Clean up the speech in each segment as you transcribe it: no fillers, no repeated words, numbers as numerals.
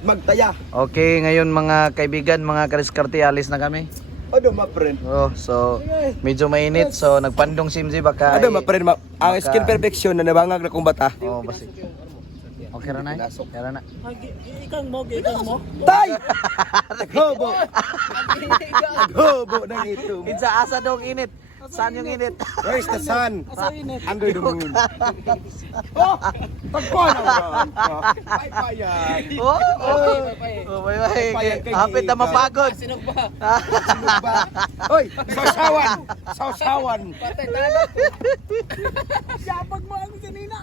Magtaya. Okay, ngayon mga kaibigan, mga kadiskarte, alis na kami. Ano ma friend? Oh, so medyo mainit, so nagpandong simsi baka. Ano ma friend? Ang skin perfection na nabangag na kong bata. Oh, basi. Okay ra na. Kaya na. Ikang mo. Tay! Naghobo! Naghobo ng ito. Kinsa asa dong init? Saan yung init? Where's the sun? Under the moon. Oh! Pagpon naman! Paypayan! Oh, bye. Hapit na mapagod. Sinog ba? Sinog ba? Hoy! Sausawan! Sausawan! Patay tayo. Siyapag mo ang kanina.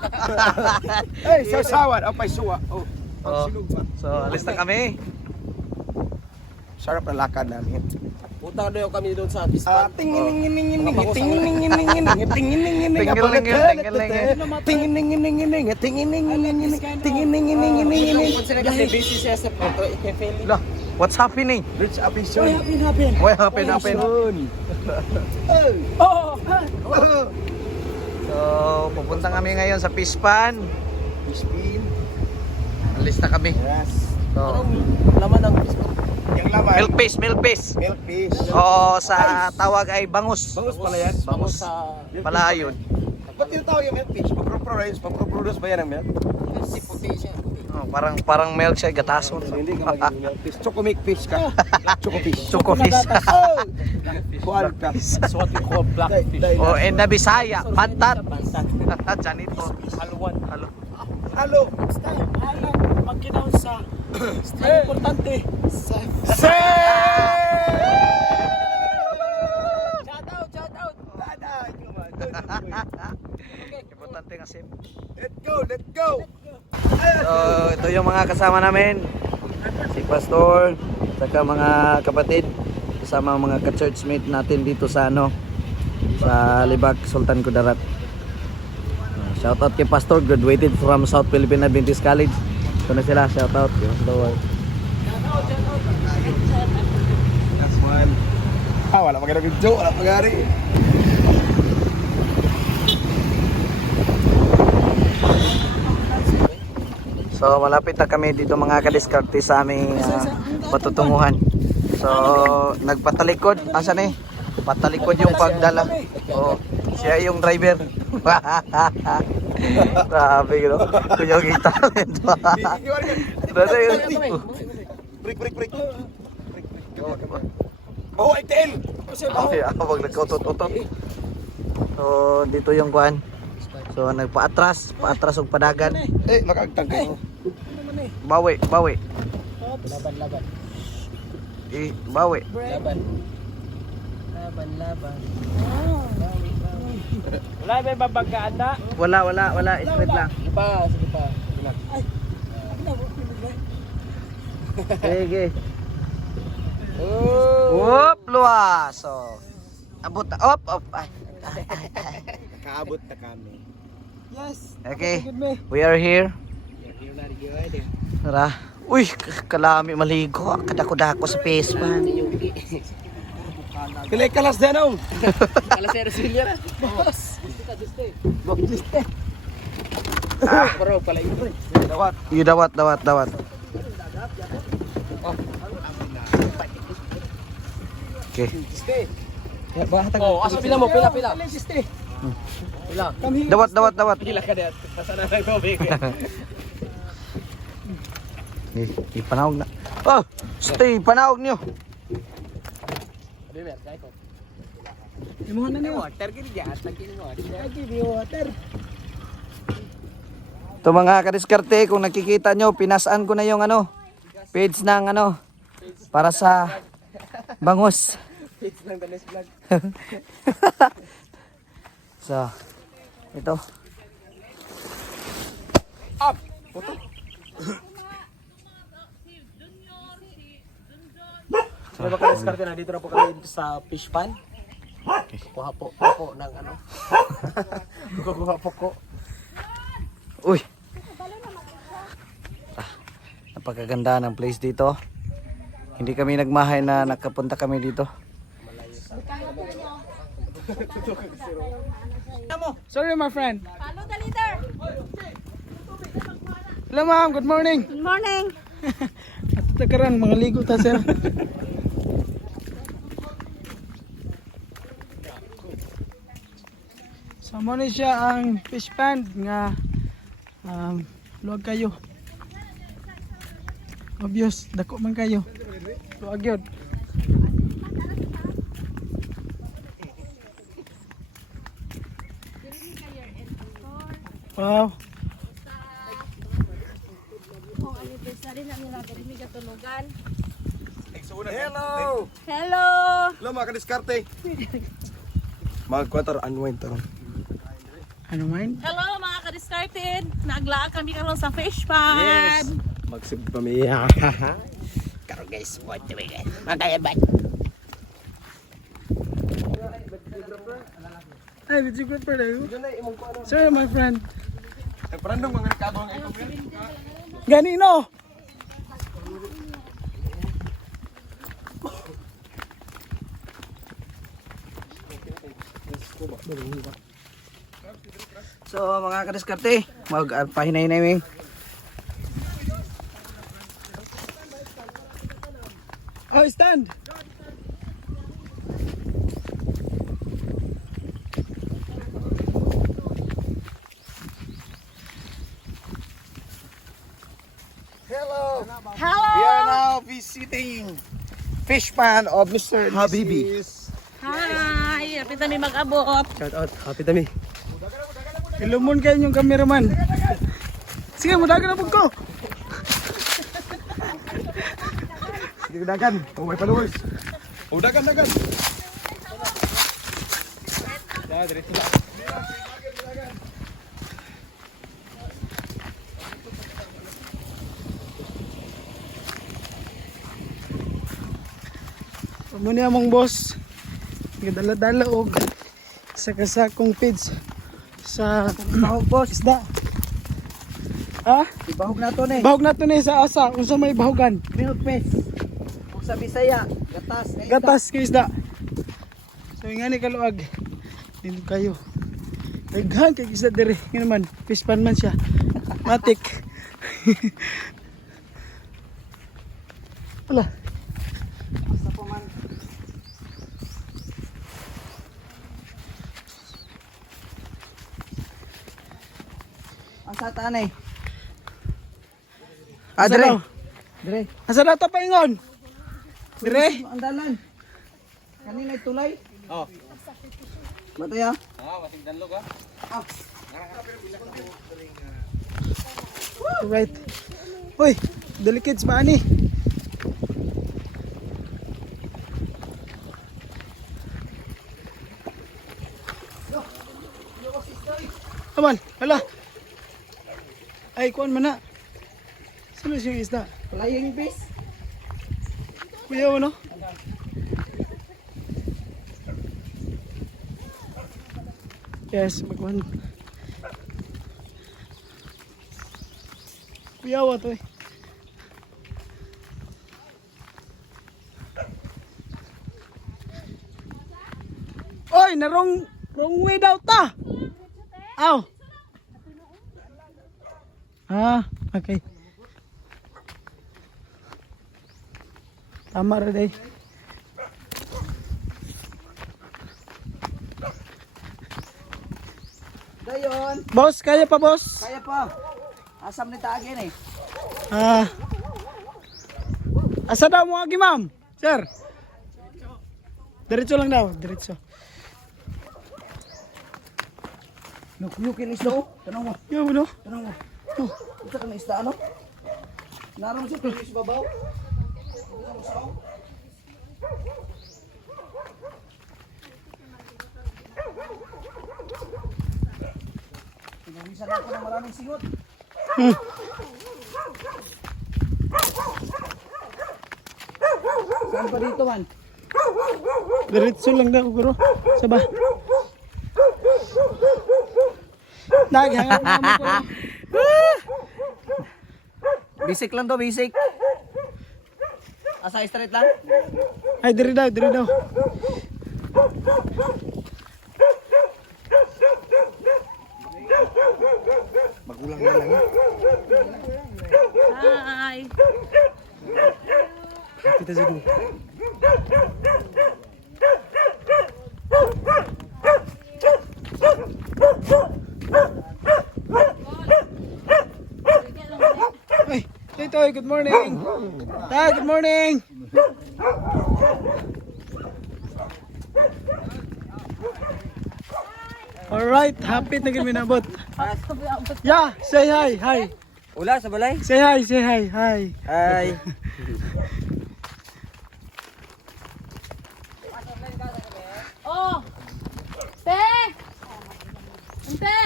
Hey! Sausawan! Ang paisuwa! Oh! Oh. Sinog ba? So, alis na kami. Sarap na lakad namin. Utang doon kami doon sa Bispan. Kasi busy siya sa cafe. Lah, what's happening? Rich episode. What happened? Oh! So, pupunta kami ngayon sa Pispan. Spin. Alis na kami. Yes. So, Laman ng Bispan. Yung laman. milk fish. Milk fish. Oo, sa tawag ay bangus. Bangus pala yan. Bangus. Sa Pala yun. Ba't tinatawag yung milk fish? Pag-produce ba yan ng milk? si puti siya. Oh, parang milk siya, gatason. Hindi ka magiging milk fish. Choco-milk fish ka. Choco-fish. Choco fish. Oh! Kuhan ka. That's what we call blackfish. Oh, and the Bisaya, pantat. Pantat. Janito. Halwan. Halo. Halo. Style. Pag ginaon sa style importante. Say! Shout out. Importante kasi. Let's go. So, ito yung mga kasama namin. Si Pastor, saka mga kapatid, kasama mga ka-churchmate natin dito sa sa Libak, Sultan Kudarat. Shout out kay Pastor, graduated from South Philippine Adventist College. Ito na sila, shout out. That's one. Wala magandang joke. Wala pagari. So malapit na kami dito mga kadiskarte sa aming patutunguhan. So nagpatalikod, asan patalikod yung pagdala. Oh, siya yung driver. Grabe no. Kuya kita. Break. Oh, itin! Okay, wag nagkautot-utot. So dito yung kuan. So paatras og padagan. Makagtang kayo. Bawi. Laban. Bawi. Laban. Wala ba babagkaan na? Wala, straight lang. Sige pa. Sige. Oh. Whoop, luwas. So abot. Op. Ay. Nakaabot na kami. Yes. Okay. We are here. Tara. Uy, kalami maligo. Kadako-dako sa Pispan. Kilay kalas din oh. Kalasero silya na. Boss. Gusto. Bro, pala ito. Dawat. Yung dawat. Okay. Stay. Oh, asa pila mo? Pila. Pila. Dawat. Pila ka dito. Pasana lang tubig. Ipanawag na. Oh, stay, panawag niyo. Beber, kay ko. Imo na ni water gid ya, tagin mo. Give you water. Ito mga kadiskarte, kung nakikita nyo, pinasaan ko na yung page ng para sa bangus. Fix lang dalis vlog. So, ito. Up. Puto. Ano ba ka-discard na dito na po kami sa fish pan? Kuha po ng Kukuha po ko. Uy. Napakaganda ng place dito. Hindi kami nagmahay na nakapunta kami dito. Sorry my friend. Follow the leader. Hello ma'am, good morning. Good morning. At takaran mga ligo ta sir. So mo ni siya ang fish pond nga luwag kayo. Obvious dako man kayo. Luwag yun. Wow. Kung anniversary na nila, pero may katunugan. Hello! Hello! Hello mga kadiskarte. Mag-quarter unwind to. Ano man? Hello mga ka-discarded! Naglaan kami karon sa fish pond! Magsib kami. Karo guys, what do we get? Magkayabat. Ay, did you go for that? Sorry, my friend. Nagparandong mga rekado ang ito. Ganino! So mga kadiskarte, mag-pahinay namin. Oh, stand! Hello! Hello! We are now visiting fish pond of Mr. Habibi. Hi! Happy kami mag-abot! Shout out, happy tami. Ilumon kayo yung cameraman. Sige, mudagan na po ko. Sige dagan, may followers. Dagan. Ya, diretso lang. Muna among boss. Gadala-dala og sa kasakong feeds sa Bahog boss, isda. Ha? ibahog na to ni. Bahog na to ni sa asa. Unsa may bahogan? Milk fish. Kung sa Bisaya, gatas. na isda. Gatas kay isda. So nga ni kaluag. Dito kayo. Daghan kay isda dire. Nga naman, fish pan man siya. Matik. Wala. Basta po man. Ang satan eh. Asa Dire. daw? Dire. Asa daw ta paingon? Dire. Ang dalan. Kanina tulay. Oh. Bato ya. Masing danlog ah. Right. Uy, dali kids ba ani? Aman, hala. Ay, kuan man na. Sino yung isda? Flying fish. Kuya ano? Yes, magkuhan. Kuya to eh. Oy, wrong way daw ta. Aw. Ah, okay. Tama ra day. Dayon. Boss, kaya pa boss? Kaya pa. Asam ni taagin eh. Ah. Asa daw mo agi ma'am? Sir. Diretso lang daw, diretso. Nukuyukin isda oh. Tanong mo. Yo, no. Tanong mo. Ito ka na isda ano? Naroon siya tuloy sa babaw. Pinamisan ako ng maraming singot. Hmm. Saan pa dito man? Diretso lang daw, bro. Saba. Naghangat na mo ko. Basic lang to, basic. Asa straight lang? Ay, diri daw, diri daw. Magulang na lang. Hi! kita siguro. Ay, Toy, good morning. Tay, good morning. Alright, happy na kami nabot. Yeah, say hi, hi. Ula sa balay. Say hi, hi. Hi. Oh! Te! Ante!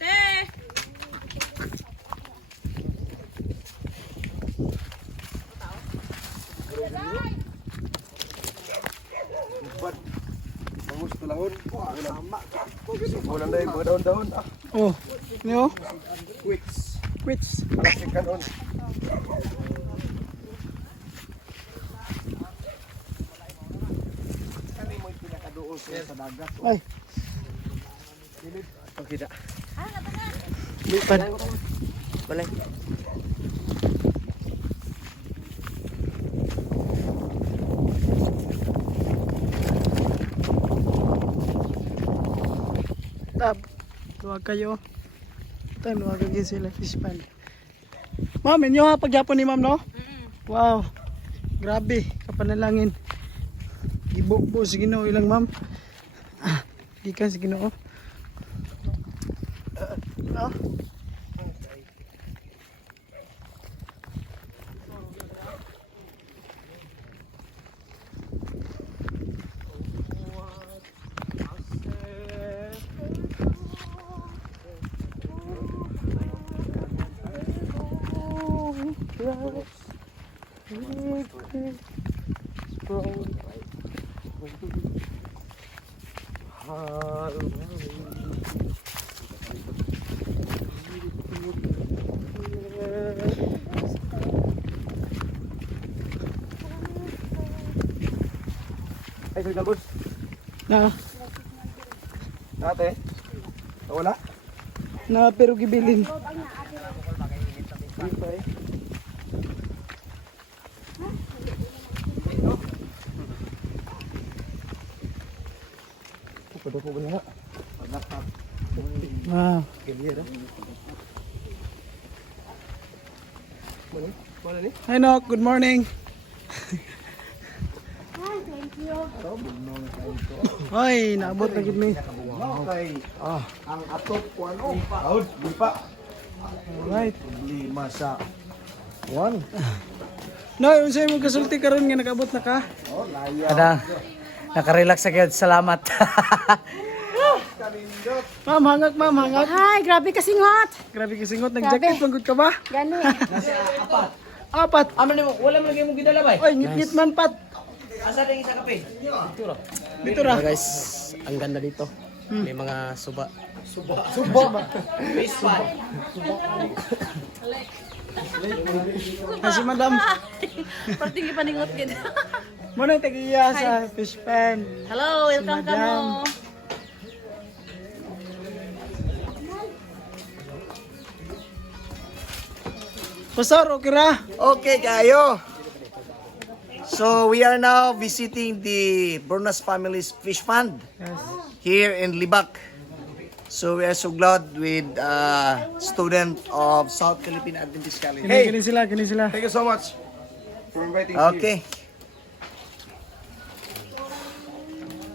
Te! Oh, niyo? Quits. Quits. Kanon. Ay. Okay da. Lipad. Balay. Tab. Tuwag kayo. Time luwag kayo sila fish pan. Ma'am, inyo ha pagyapon ni ma'am no? Wow. Grabe, kapanalangin. Gibo sa Ginoo ilang ma'am. Gikan sa Ginoo. No? Ay, sir Galbos. Na, Ate. Wala? na pero gibilin. Wow. Hi Nok, good morning. Hoy, naabot na gid mi. Okay. Ang atop ko ano? Ahod, di pa. Alright. Problema sa one. Noy, unsay mo kasulti karon nga nakaabot na ka? Kada naka-relax agad. Salamat. Ma'am, hangak ma'am, hangak. Hi, grabe kasingot! Grabe kasingot, nag-jacket panggut ka ba? Gani. Apat. Aman mo, wala man lagi mo gidala bay. Oy, ngit-ngit man pat. Asa ding isa kape? Dito ra. Guys, ang ganda dito. May mga suba. Kasi madam, Parting ipaningot gid. mo na tagiya sa fish pan. Hello, welcome ka Madam. mo. Pastor, okay ra? Okay, kayo. So, we are now visiting the Burnas Family's Fish Pond Yes. here in Libak. So, we are so glad with student of South Philippine Adventist College. Kini sila, kini sila. Thank you so much for inviting Okay.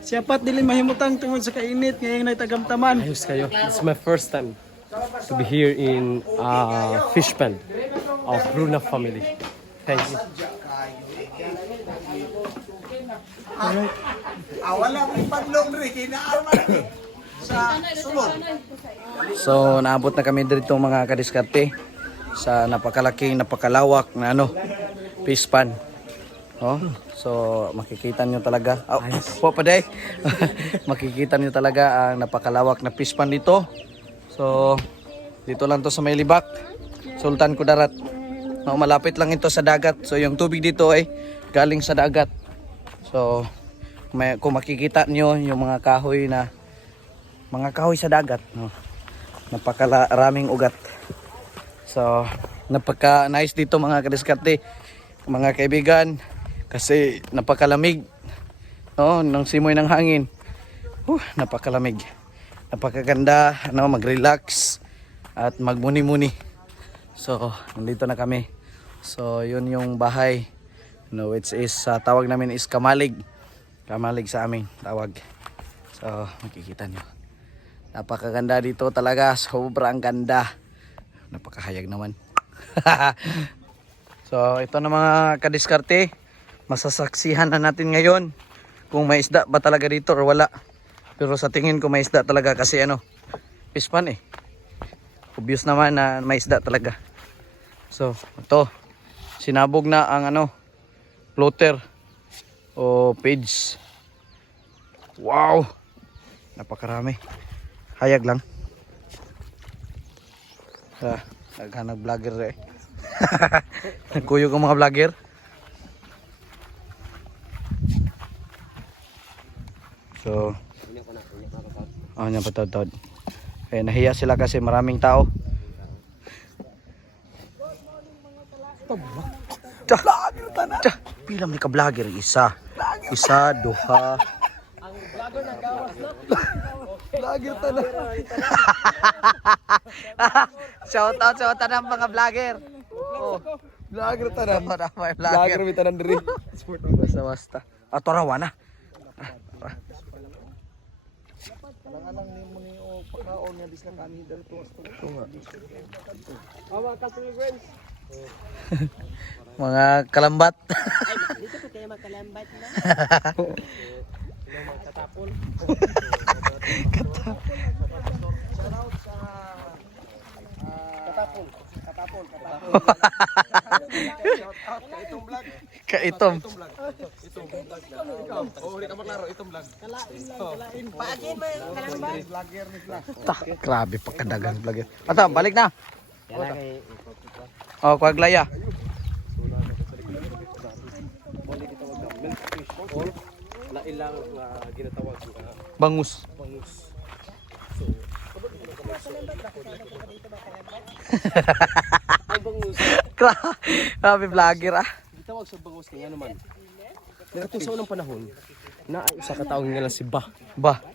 Siyapat dili mahimutang tungod sa kainit ngayong nagtagamtaman. Ayos kayo. It's my first time to be here in fish pen of Bruna family. Thank you. Wala mo ipadlong rin. Kinaaman sa sulod. So naabot na kami dito mga kadiskarte sa napakalaking, napakalawak na fish pan. Oh, so makikita nyo talaga. Po pa day. Makikita nyo talaga ang napakalawak na fish pan dito. So dito lang to sa may Libak, Sultan Kudarat. No, malapit lang ito sa dagat. So yung tubig dito ay galing sa dagat. So kung makikita nyo yung mga kahoy sa dagat, no, napakaraming ugat. So napaka nice dito mga kadiskarte. mga kaibigan, kasi napakalamig. No, ng simoy ng hangin. Napakalamig. Napakaganda, mag-relax at magmuni-muni. So, nandito na kami. So, yun yung bahay. Which is, tawag namin is Kamalig. Kamalig sa amin, tawag. So, makikita nyo. Napakaganda dito talaga. Sobrang ganda. Napakahayag naman. So, ito na mga kadiskarte. Masasaksihan na natin ngayon kung may isda ba talaga dito or wala. Pero sa tingin ko may isda talaga kasi fish pan eh. Obvious naman na may isda talaga. So, ito. Sinabog na ang floater o page. Wow! Napakarami. Hayag lang. Naghanag vlogger eh. Nagkuyog ang mga vlogger. So, niya patawad-tawad. Eh, nahiya sila kasi maraming tao. Pilam ni ka vlogger, isa, duha. Ang vlogger na gawas na. Vlogger tanah. Shout out ng mga vlogger. Vlogger tanah. Vlogger mi tanan diri. Basta. Ato rawa na. Lang ni mo ni pagkaon nga dis na kami dito. Mga kalambat. Ay, dito po kayo makalambat na. Katapon. Katapon. Kaitom. Paagin mo yung kalambat. Grabe pagkadagan vlogger. Ato, balik na. Kuaglaya. Na ilang ginatawag Bangus. Ay bangus. Grabe vlogger ah. Gitawag sa bangus kaya naman. Nagatuon sa unang panahon na ay usa ka tawo nga lang si Ba.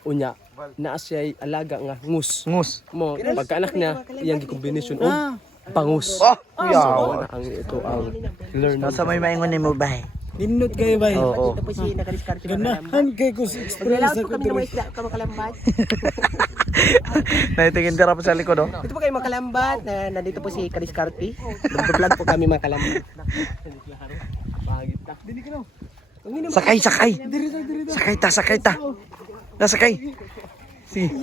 Unya naa siya alaga nga ngus. Mo pagkaanak niya iyang gi-combination og bangus. Yaw. Ang ito ang learn. Nasa may maingon ni mo ba? Nindot kayo ba? Oo. Ito po si nakadiskarte ng kalambat. Ganahan kayo ko sa experience Paglalawat po ako kami ng mga diri. isda ka makalambat. Naitingin ka pa sa likod oh. Ito po kayo makalambat. Nandito po si Kadiskarte. Nag-vlog po kami makalambat. Sakay. Sakay ta. Nasakay. Si.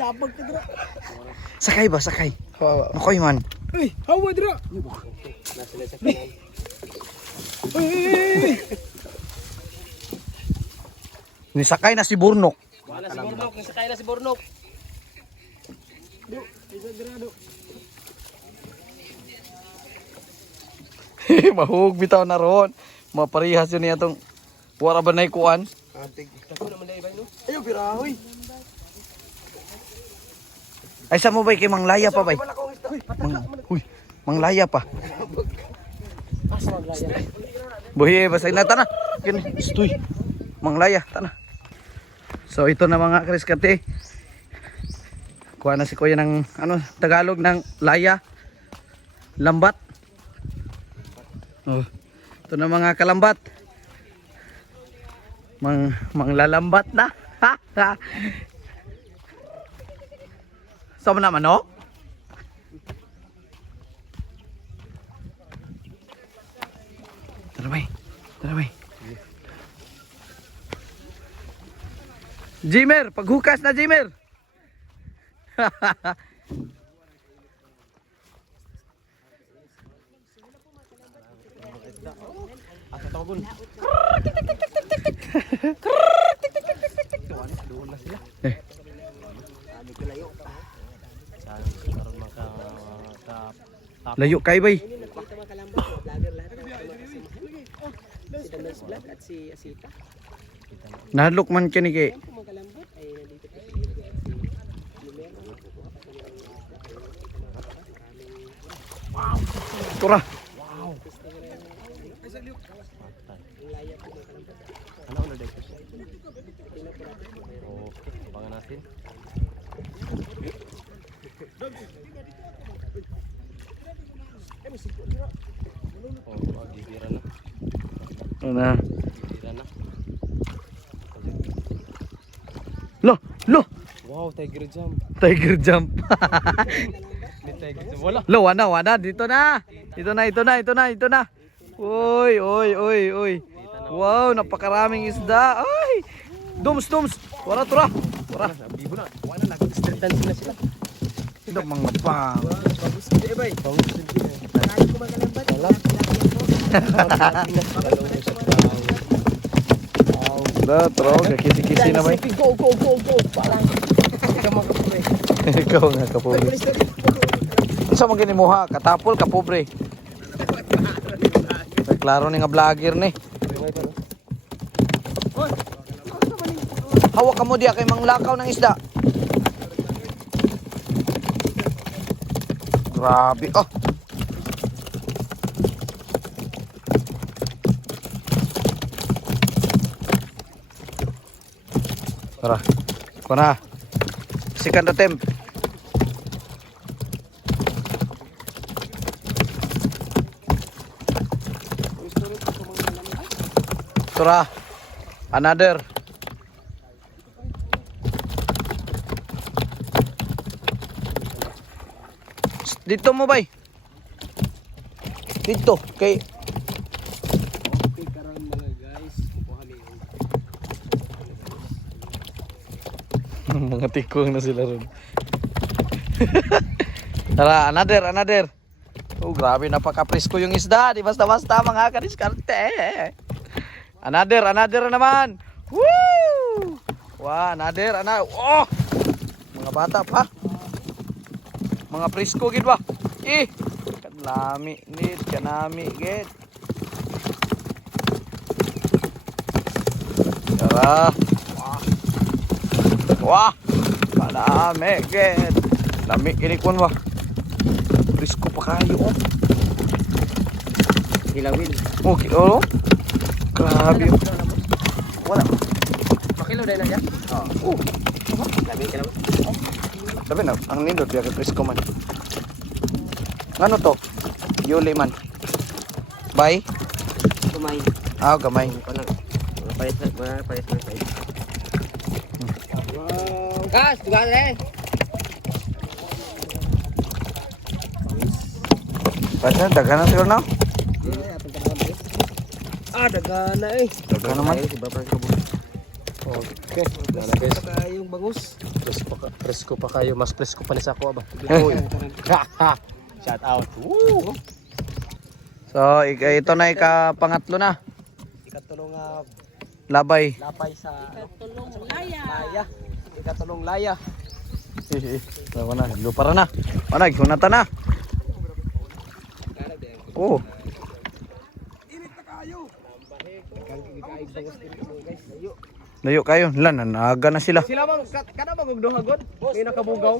Sakay. Makoy man. Ay, hawa dira. Nisakay na si Burnok. Wala si Burnok. Nasakay na si Burnok. Mahug bitaw na ron. Maparihas yun niya itong wala ba na ikuan? Ayo birahoy. Ay sa mo ba kay Manglaya pa ba? Manglaya pa. Buhi basta na tana. Stoy. Manglaya tana. So ito na mga kariskate. Kuha na si Kuya ng Tagalog ng laya. Lambat. Oh. Ito na mga kalambat. Manglalambat na. Sama naman no? Tara bay. Jimer, paghukas na Jimer. Layo kay bay. Si Damas Vlog at si Asita. Nalok man kini kay. Makalambot ay nandito po si Tura. Ano ulit dito? Okay, abangan natin. Oh, gibira na. Ano na? Gibira na. Lo, lo. Wow, tiger jump. Tiger jump. May tiger jump. Wala. Lo, wana, dito na. Ito na. Uy. Wow, napakaraming isda. Ay. Dums. Wara. Bibo na. Wala na. Street dance na sila. Ito mga pang. Bagus hindi bay. Bagus hindi. Wala. Da, tro, kisi-kisi na ba? Go. Parang. Ikaw mo kapobre. Ikaw nga kapobre. Sa mga ginimuha, katapol, kapobre. Klaro ni nga vlogger ni. Hawak ka mo diya kay manglakaw ng isda. Grabe. Oh. Tara. Kuna. Second attempt. Tara. Another. Dito mo bay. Dito kay mga tikong na sila ron. Tara, another. Oh, grabe, napaka-presko yung isda. Di basta-basta mga kadiskarte. Another naman. Woo! Wow, another. Oh! Mga bata pa. Mga presko gid ba? Kanami gid. Tara. Wah. Kanami gid. Lami kini kun ba? Presko pa kayo oh. Hilawin. Okay, oh. Grabe. Wala. Makilo dahil na yan? Oh. Labi ka naman. Sabi na, ang nindot biya kay presko man. Ano to? Yuli man. Bay? Kumay. Gamay. Palit na. Gas, tugan rin. Basta, daghan na siguro na. Daga na eh. Daghan naman. Okay. Yung bangus. Presko pa kayo. Mas presko pa ni Sako ba? Shout out. Woo! So, ito na ika-pangatlo na. Ikatulong Labay. lapay sa Tulong laya. laya. Ikatulong laya. Tama na, lupara na. Manag, hunata na. Oh. Layo kayo. Lan, nanaga na sila. Sila bang kada bang gugduhagod? May nakabugaw.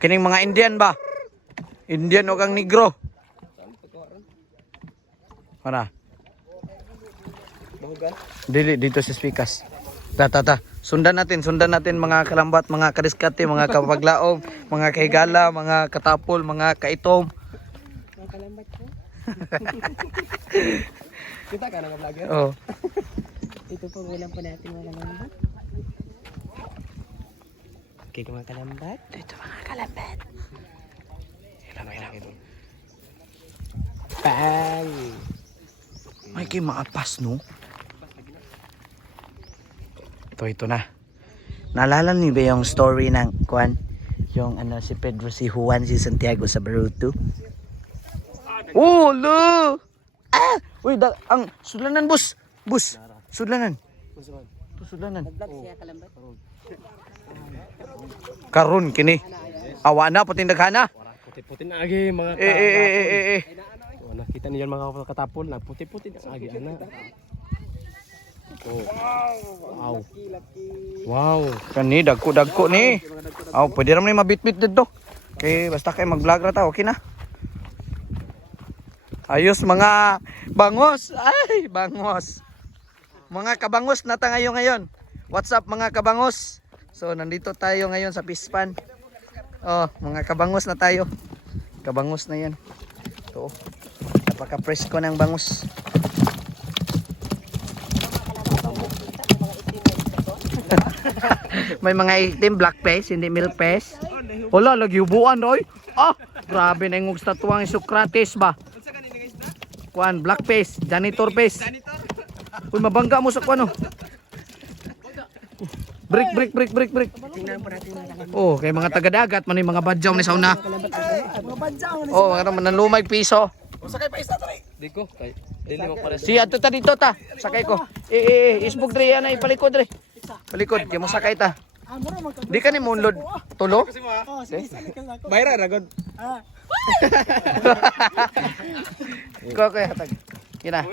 Kining mga Indian ba? Indian o kang negro? Mana? Dili dito sa Spikas. Ta. Sundan natin mga kalambat, mga kadiskate, mga kapaglaom, mga kahigala, mga katapol, mga kaitom. Mga kalambat ko. Kita ka nga vlogger? Oh. Ito po ulam po natin mga kalambat. Okay, mga kalambat. Dito mga kalambat. Ilang. Bang! May kay maapas no. Ito na. Naalala niyo ba yung story ng Juan? Yung si Pedro, si Juan, si Santiago sa Baruto? Oh, lo! Uy, ang sudlanan, boss. Boss, sudlanan. Ito sudlanan. Karon kini. Awa na, puting daghana. Puti-puti na agi mga nakita niyo mga katapol na puti-puti na agi ana. Oh. Wow. Kani dagko ni. Pwede ra man mabitbit dito. Kay basta kay mag-vlog ra ta, okay na. Ayos mga bangos. Ay, bangos. Mga kabangos na tayo ngayon. What's up mga kabangos? So, nandito tayo ngayon sa Pispan. Oh, mga kabangos na tayo. Kabangos na yan. Ito. Napaka-presko ng bangus. May mga itim, black face, hindi milk face. Wala, lagi ubuan oy. Ah, grabe na yung statuang Socrates ba? Kuan, black face, janitor face. Uy, mabangga mo sa kuan oh. Break. Oh, kay mga taga-dagat man yung mga badyaw ni sauna. Oh, mga manlumay piso. Diko kay dili mo para Si ato ta dito ta. Sakay ko. Isbog dre ana ipalikod dre. Palikod, kay mo sakay ta. Di ka ni munlod tulo? bayra ra god. Ko kay hatag. Kina.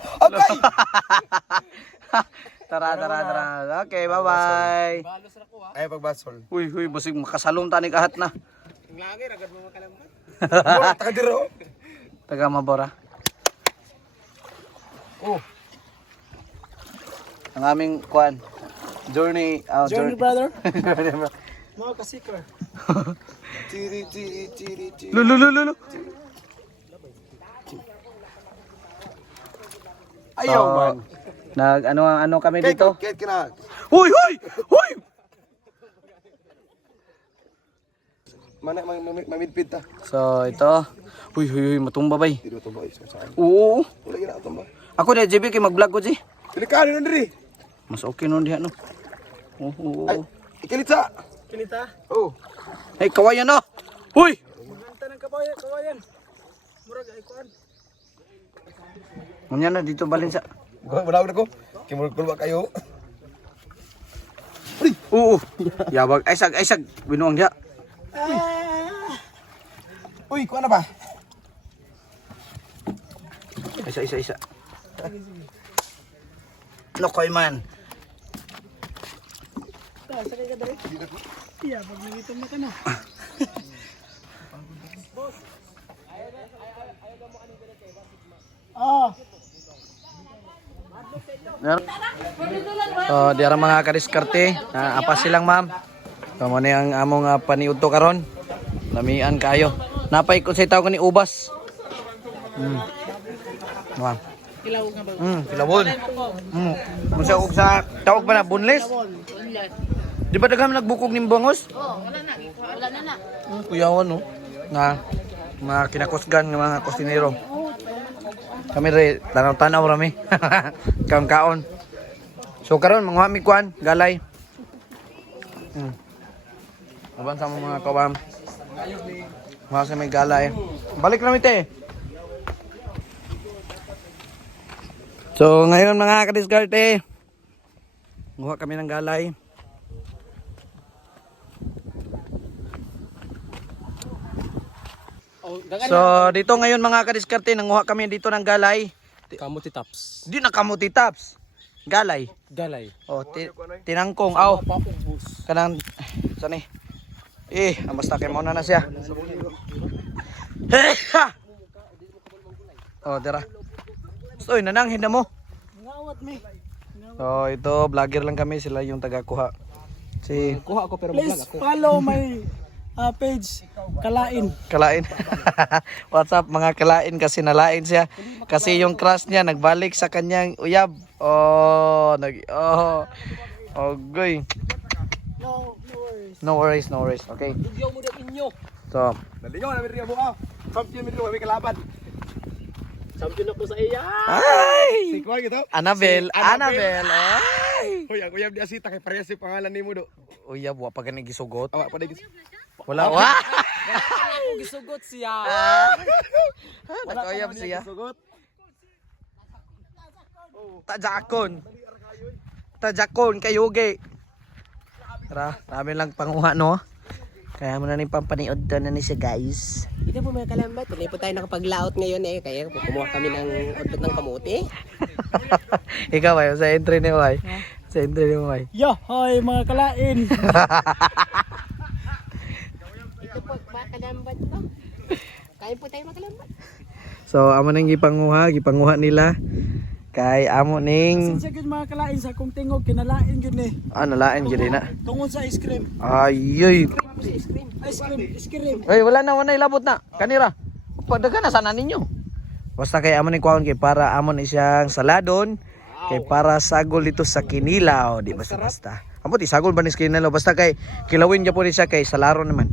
Okay! Tara. Okay, bye-bye. Ay, pagbasol. Uy, basig makasalong tani kahat na. Mura, takadiro. Taga Mabora. Oh. Ang aming kuan. Journey, Journey brother. Mga kasikar. Tiri. Lulu. Ayaw man. Nag ano kami dito? Kahit kina. Hoy! Mana mamidpid ta. So, ito. Uy, matumba bay. Dito to boy sa saan. Oo. Wala gina ato ba? Ako na JB kay mag-vlog ko ji. Delikado na diri. Mas okay nun diha no. Oo. Ay, ikilita. Kinita. Oh. Hey, kawayan no. Hoy! Maganta ng kawayan. Murag ay kuan. Munya na dito balin sa. Wala ko. Kimul kulwa kayo. Oo. Yabag ay sag binuang diha. Uy, kuha na ba? Isa. Lokoy man. Sakay ka dali. Iya, pag nangitom na ka na. So, di ara mga kadiskarte, apa silang ma'am. Kamo ni ang among paniudto karon. Lamian kayo. Napay ko sa tawo ni ubas. Ma'am. Kilawog nga ba? Kilawon. Musa og sa tawag ba na bunles? Di ba daghang nagbukog ning bangos? Wala na. Kuyawan no. Nga mga kinakusgan ng mga kusinero. Kami re tanaw-tanaw rami. Kaon. So karon mga mi kuan, galay. Aban sa mga kawam. Mga sa may galay. Balik rami te. So ngayon mga kadiskarte, nguha kami ng galay. So dito ngayon mga kadiskarte, nanguha kami dito ng galay. Kamuti taps. Di na kamuti taps. Galay. Galay. Oh, tinangkong. Aw. Kanang sani. Basta kay mo na siya. Oh, dira. Oy, nanang hinda mo. Ngawat mi. So ito, vlogger lang kami, sila yung taga-kuha. Si Kuha ako pero mag-vlog Please ako. follow my page Kalain. Kalain. What's up mga kalain, kasi nalain siya. Kasi yung crush niya nagbalik sa kanyang uyab. Oh, goy. No worries. Okay. Dugyaw mo daw inyo. So, Nalingaw na mi riya buka. Champion mi riya, may kalaban. Champion ako sa iya. ay! Kuha gito. Annabelle. Ay! Hoy, ako yab di asita kay parehas si pangalan nimo do. Uyab, wa pa gani gisugot. Awa pa dai. Wala, wa. Ako gisugot siya. Nakayab siya. Sugot. Tajakon kayugi. Tara, namin lang panguha no. Kaya mo na ni pampaniod na ni siya guys. Ito po mga kalambat, tuloy po tayo nakapag-layout ngayon kaya kumuha kami ng udlot ng kamuti. Ikaw ay sa entry ni Way. Sa entry ni Way. Yo, hoy mga kalain. Ito po mga kalambat po. Kain po tayo mga kalambat. So amo ning gipanguha nila kay amo ning Sa gyud mga kalain sa kung tingog kinalain gyud ni. nalain gyud na. Tungod sa ice cream. Ayoy. Ice cream. Ay wala na ilabot na. Kanira. Padagan na sana ninyo. Basta kay amo ning kuan kay para amo ni siyang saladon kay para sagol dito sa kinilaw, di basta. Amo ti sagol ba ni sa kinilaw basta kay kilawin niya po ni siya kay salaro naman.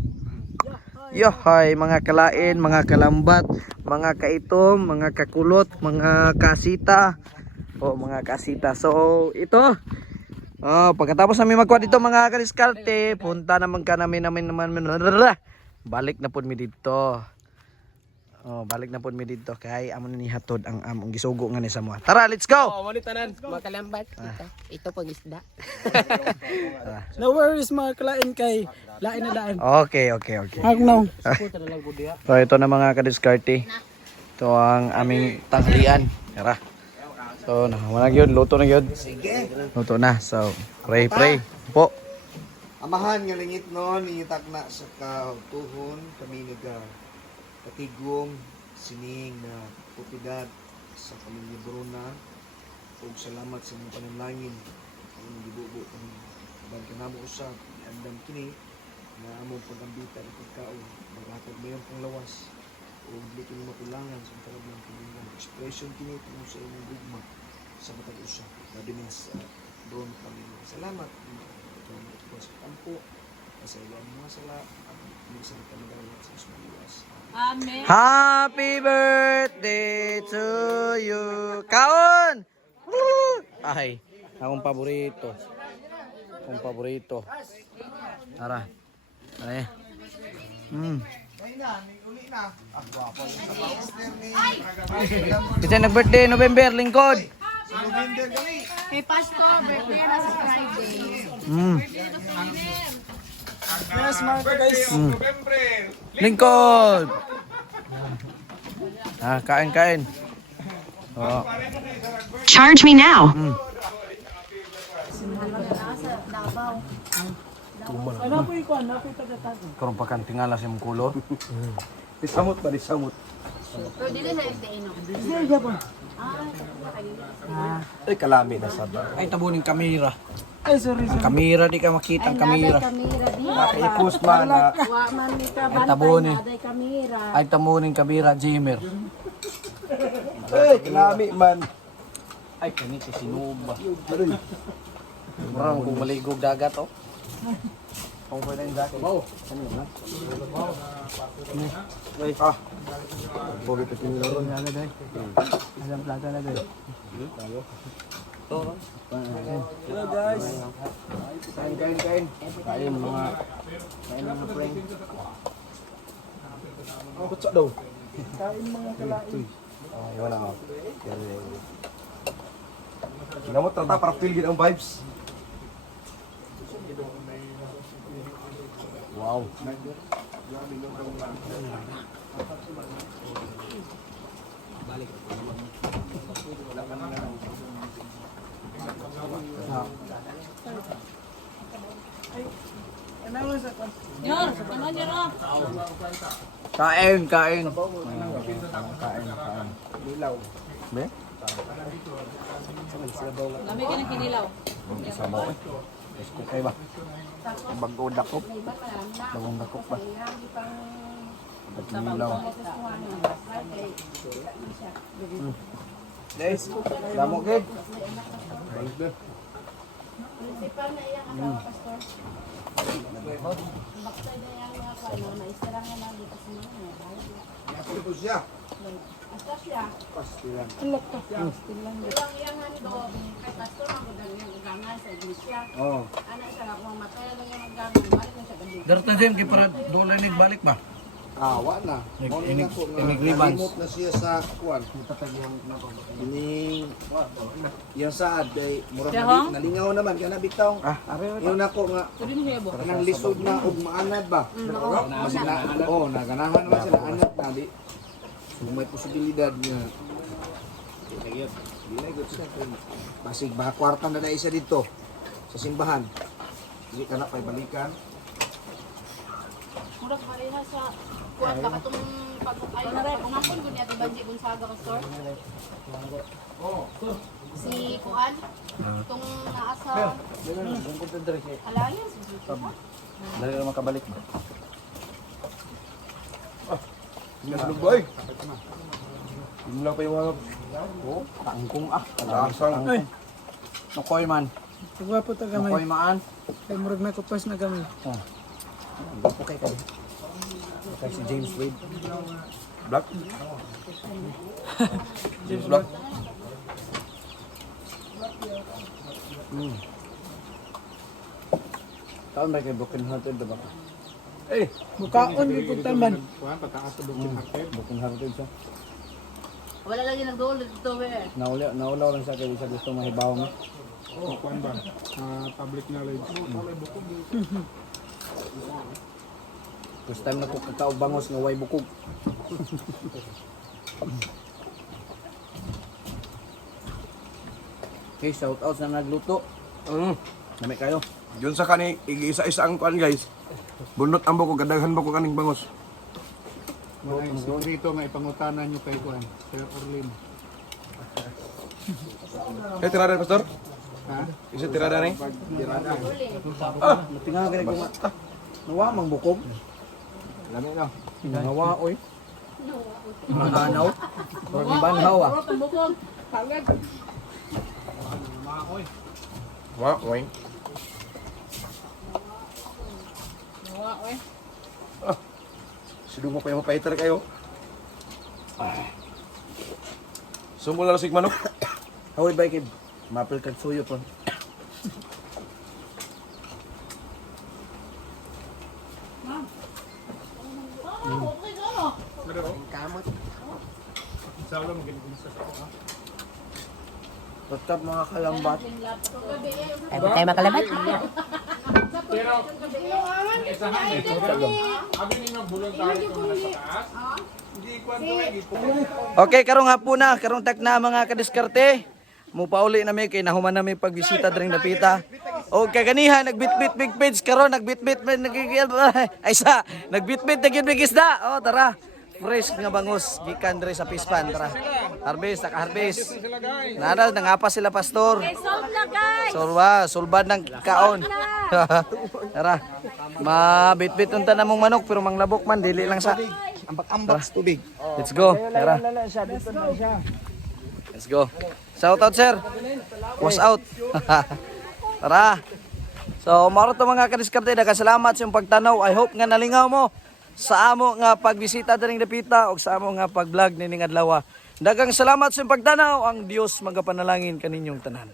Yahay, mga kalain, mga kalambat, mga kaitom, mga kakulot, mga kasita. Mga kasita. So, ito. Pagkatapos namin magkuha dito mga kadiskarte, punta naman balik na po mi dito. Balik na po mi dito kay amo ni hatod ang among gisugo nga ni sa mga. Tara, let's go. Manitanan. Makalambat. Ito pang isda. No worries mga kalain kay lain na lain. Okay. Agnaw. So, ito na mga kadiskarte. Ito ang aming tanghalian. Tara. So, wala yun. Luto na yun. Sige. Luto na. So, pray. Po. Amahan nga langit noon, itak na sa kautuhon, kami katigom, sining na pupidad sa pamilya Bruna. Ug salamat sa mga panalangin. Ang gibubo kami. Kaban ka namo usab, andam kini na among pagambita at pagkaon. Maghatag mayon pang lawas. Ug di kini makulangan sa karabang kanilang expression kini tungod sa inyong gugma sa matag usa. Labi na sa doon kami. Salamat. Sa kampo, sa ilang mga sala, minsan kami dalat sa Ismaliwas. Amen. Happy birthday to you. Kaon! Woo! Ay, akong paborito. Tara. Ay. Kasi nag-birthday November, lingkod. Kay Pastor, birthday na sa Friday. Yes mga guys. Lingkod. Kain. Charge me now. Ano po ikuan? Ano po tagatag? Karon pa kan tingala sa imong kulo. Disamot. Pero dili na yung taino. Sige gyapon. Ay, kalami na sa ba. Ay tabuning kamera. Ay sorry. Kamera di ka makita ang kamera. Nakaipos man na. Ay tabunin. Ay tabuning kamera Jimmer. Ay, kalami man. Ay kani si Sinuba. Murang kung maligog dagat oh. Kung pwede yung jacket. Wow. Pogi pa tinilaro. Alam plata na dai. Hello guys. Kain. Kain mga friend. Kutsa daw. Kain mga kalain. Iwan ako. Ginamot tata para feel gid ang vibes. Wow. Yor, ano niyo ro? Kain. Lilaw. Be? Lami ka ng kinilaw. Sabaw eh. Okay ba? Bago dakop. Bagong dakop ba? Lilaw. Guys, damo gid. Ito siya. Oh. Darta din kay para doon na balik ba? Wa na. Remote na siya sa kuan. Ini yang saad ay murag nalingaw naman kana bitaw. Yun ako nga kanang lisod na ug maanad ba? Naganahan naman siya na anad na di. Kung may posibilidad nga di na good siya kung basig ba kwarta na isa dito sa simbahan. Di ka na pay balikan. Murag pareha sa kuwan ka katong Pangapon ko niya di Banji Gonzaga Pastor. Si Kuan. Itong naasa Alliance. Dali na makabalik. Nagulog boy. Yun lang pa yung mga Tangkong ah. Lasang. Nukoy man. Pagwapo ta gamay. Nukoy maan. Kay murag na kupas na gamay. Okay ka. Kay si James Wade. Black. James Black. Taon ba kay broken hearted ba? Mukaon gyud pud taman. Broken hearted siya. Wala lagi nagdolo dito eh. Naulaw lang siya kay isa gusto mahibaw mo. Public knowledge. First time na ko kakaog bangos nga way bukog. Okay, shout out sa nagluto. Nami kayo. Yun sa kani, isa-isa ang kuan guys. Bunot ang buko, gadaghan ba ko kaning bangos. Dito nga ipangutanan nyo kay Juan, Sir Orlin. Eh, tirada pastor? Ha? Isa tirada ni? Tingnan gani ko nga. Nawa mang bukog. Lami na. Nawa oy. Banaw. Or banhaw ah. Pambukog. Wa, wait. Sidong mo pa yung mapahitar kayo. Sumul na lasig manok. Hawid ba kay mapil kag suyo po. Tatap mga kalambat. Ay, ba tayo makalabat? Okay, karong hapon na, karong tak na mga kadiskarte. Mupauli na mi kay nahuman na mi pagbisita dring dapita. O kaganiha nagbitbit big page karon nagbitbit ay sa nagbitbit na gyud isda. O tara. Fresh nga bangus gikan diri sa Pispan tara. Harvest harvest. Nada nangapa sila pastor. Solve na guys! Sulban ng kaon. Tara. Mabitbit unta na mong manok pero manglabok man dili lang sa Ambak-ambak sa tubig. Let's go. Tara. Let's go. Shout out sir. Was out. Tara. So, maro to mga kadiskarte, salamat sa iyong pagtanaw. I hope nga nalingaw mo sa amo nga pagbisita diring dapita o sa amo nga pag-vlog nining adlaw. Daghang salamat sa iyong pagtanaw. Ang Dios magapanalangin kaninyong tanan.